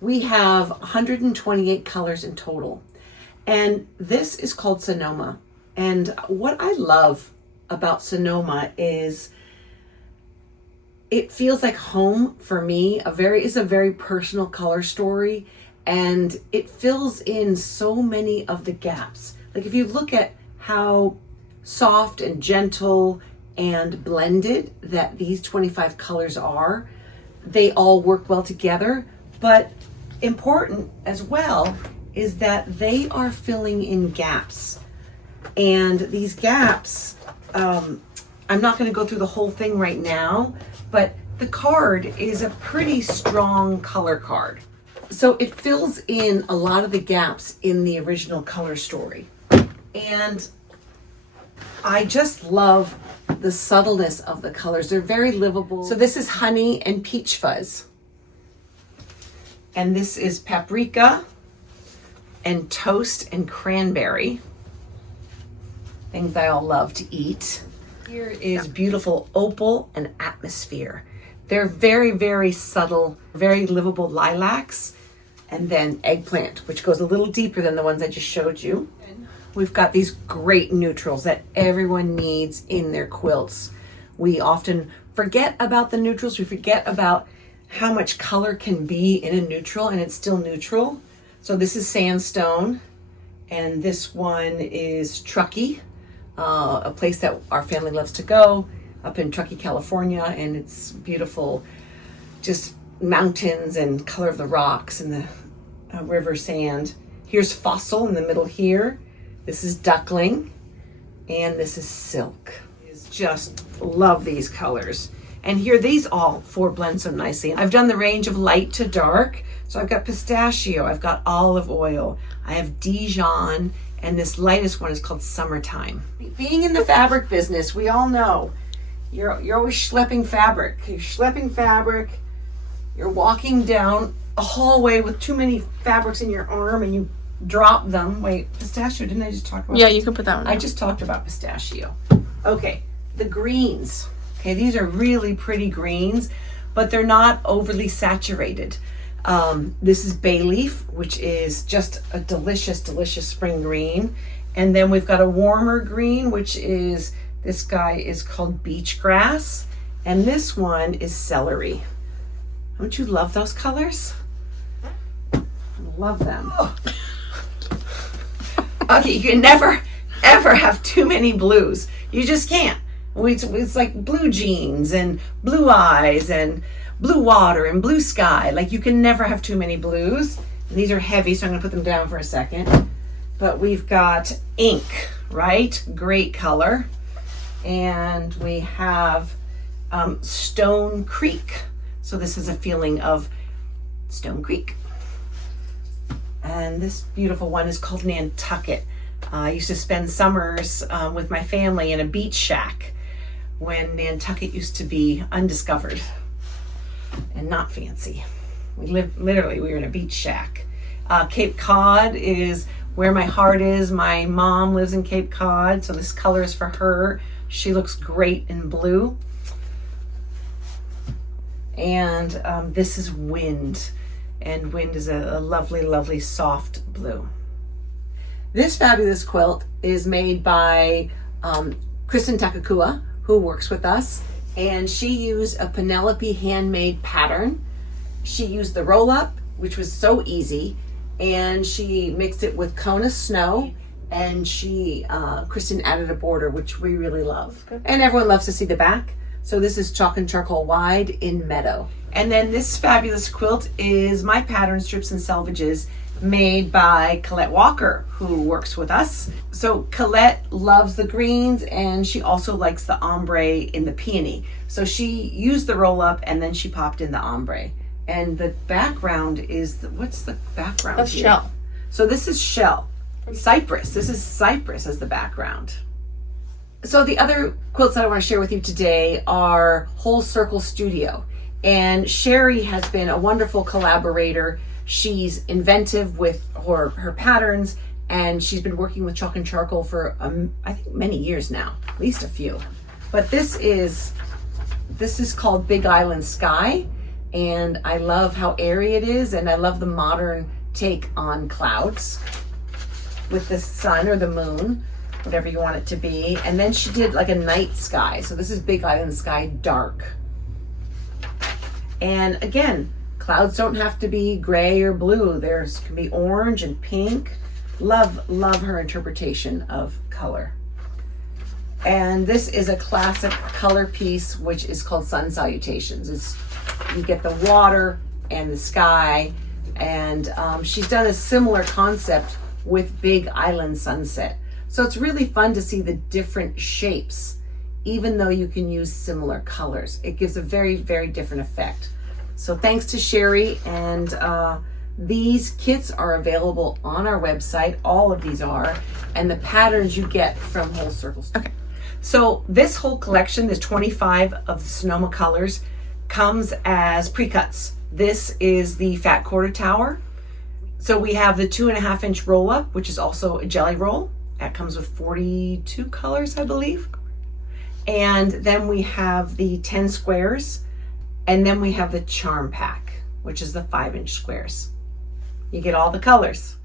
We have 128 colors in total. And this is called Sonoma. And what I love about Sonoma is it feels like home for me. It's a very personal color story, and it fills in so many of the gaps. Like if you look at how soft and gentle and blended that these 25 colors are, they all work well together. But important as well is that they are filling in gaps. And these gaps, I'm not going to go through the whole thing right now, but the card is a pretty strong color card. So it fills in a lot of the gaps in the original color story. And I just love the subtleness of the colors. They're very livable. So this is honey and peach fuzz. And this is paprika and toast and cranberry. Things I all love to eat. Here is beautiful opal and atmosphere. They're very, very subtle, very livable lilacs. And then eggplant, which goes a little deeper than the ones I just showed you. We've got these great neutrals that everyone needs in their quilts. We often forget about the neutrals. We forget about how much color can be in a neutral, and it's still neutral. So this is sandstone, and this one is Truckee, a place that our family loves to go up in Truckee, California, and it's beautiful, just mountains and color of the rocks and the river sand. Here's fossil in the middle here. This is duckling, and this is silk. Just love these colors. And here, these all four blend so nicely. I've done the range of light to dark. So I've got pistachio, I've got olive oil, I have Dijon, and this lightest one is called Summertime. Being in the fabric business, we all know you're always schlepping fabric. You're schlepping fabric, you're walking down a hallway with too many fabrics in your arm and you drop them. Wait, pistachio, didn't I just talk about? Yeah, you can put that one I just talked about pistachio. Okay, the greens. Okay, these are really pretty greens, but they're not overly saturated. This is bay leaf, which is just a delicious, delicious spring green. And then we've got a warmer green, which is, this guy is called beach grass. And this one is celery. Don't you love those colors? I love them. Okay, you can never, ever have too many blues. You just can't. It's like blue jeans and blue eyes and blue water and blue sky. Like you can never have too many blues. And these are heavy, so I'm gonna put them down for a second. But we've got ink, right? Great color. And we have Stone Creek. So this is a feeling of Stone Creek. And this beautiful one is called Nantucket. I used to spend summers with my family in a beach shack when Nantucket used to be undiscovered and not fancy. We were in a beach shack. Cape Cod is where my heart is. My mom lives in Cape Cod, so this color is for her. She looks great in blue. And this is Wind, and Wind is a lovely, lovely soft blue. This fabulous quilt is made by Kristen Takakuwa, who works with us, and she used a Penelope handmade pattern. She used the roll-up, which was so easy, and she mixed it with Kona snow, and Kristen added a border, which we really love. And everyone loves to see the back. So this is chalk and charcoal wide in meadow. And then this fabulous quilt is my pattern strips and selvages, made by Colette Walker, who works with us. So Colette loves the greens, and she also likes the ombre in the peony. So she used the roll up and then she popped in the ombre. And the background is, what's the background? That's here? shell. So this is shell. Cypress. This is cypress as the background. So the other quilts that I want to share with you today are Whole Circle Studio. And Sherry has been a wonderful collaborator. She's inventive with her patterns, and she's been working with chalk and charcoal for I think many years now, at least a few. But this is called Big Island Sky, And I love how airy it is, and I love the modern take on clouds with the sun or the moon, whatever you want it to be. And then she did like a night sky. So this is Big Island Sky Dark. And again, clouds don't have to be gray or blue. There's can be orange and pink. Love her interpretation of color. And this is a classic color piece, which is called Sun Salutations. You get the water and the sky, and she's done a similar concept with Big Island Sunset. So it's really fun to see the different shapes, even though you can use similar colors. It gives a very, very different effect. So thanks to Sherry, and these kits are available on our website. All of these are, and the patterns you get from Whole Circles. Okay. So this whole collection, there's 25 of the Sonoma colors, comes as pre-cuts. This is the fat quarter tower. So we have the 2.5 inch roll up, which is also a jelly roll. That comes with 42 colors, I believe. And then we have the 10 squares. And then we have the charm pack, which is the 5 inch squares. You get all the colors.